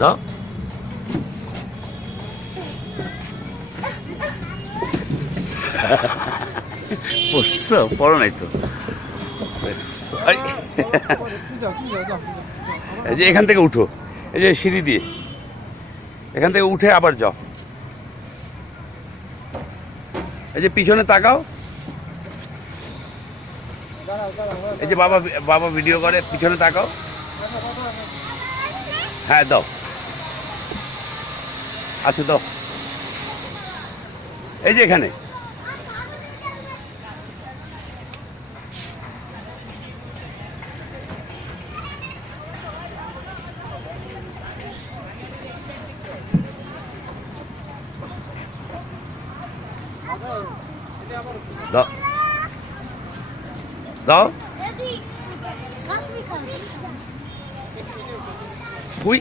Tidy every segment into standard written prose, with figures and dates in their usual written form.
দাও। পড়ছো? পড়ো নাই তো। এই যে এখান থেকে উঠো, এই যে সিঁড়ি দিয়ে এখান থেকে উঠে আবার যাও। এই যে পিছনে তাকাও। এই যে বাবা বাবা ভিডিও করে, পিছনে তাকাও। হ্যাঁ দাও, আচ্ছা দাও। এই যে এখানে দাও দাও। উই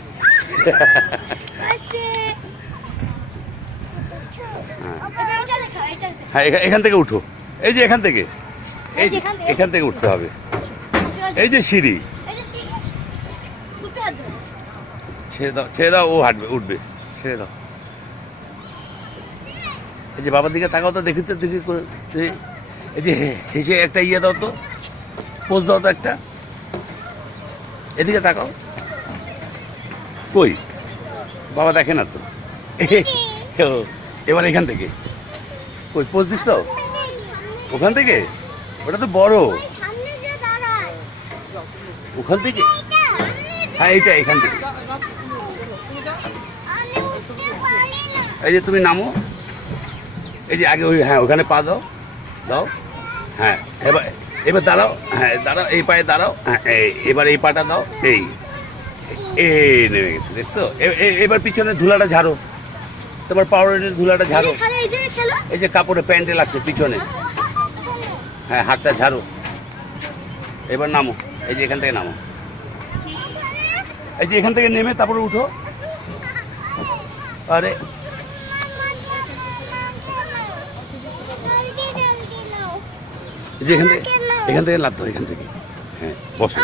হ্যাঁ এখান থেকে উঠো। এই যে এখান থেকে, এই যে এখান থেকে উঠতে হবে। এই যে সিঁড়ি, ছেড়ে দাও, ছেড়ে দাও, ও হাঁটবে, উঠবে, ছেড়ে দাও। এই যে বাবার দিকে তাকাও তো, দেখি তো, দেখি তুমি। এই যে হেসে একটা ইয়ে দাও তো, পোজ দাও তো একটা। এদিকে তাকাও। কই বাবা দেখে না তো। এবার এখান থেকে কই পোজ দিচ্ছ? ওখান থেকে? ওটা তো বড়। ওখান থেকে? হ্যাঁ এইটা এখান থেকে। এই যে তুমি নামো। এই যে আগে ওই, হ্যাঁ ওখানে পা দাও, দাও। হ্যাঁ এবার এবার দাঁড়াও, হ্যাঁ দাঁড়াও, এই পায়ে দাঁড়াও। হ্যাঁ এবার এই পাটা দাও। এই নেমে গেছে, দেখছো? এবার পিছনে ধুলাটা ঝাড়ো, তোমার পাউডারের ধুলাটা ঝাড়ো। এই যে কাপড়ে প্যান্টে লাগছে পিছনে, হ্যাঁ হাতটা ঝাড়ো। এবার নামো, এই যে এখান থেকে নামো। এই যে এখান থেকে নেমে তারপরে উঠো। আরে যে এখান থেকে লাভ, এখান থেকে, হ্যাঁ বসো।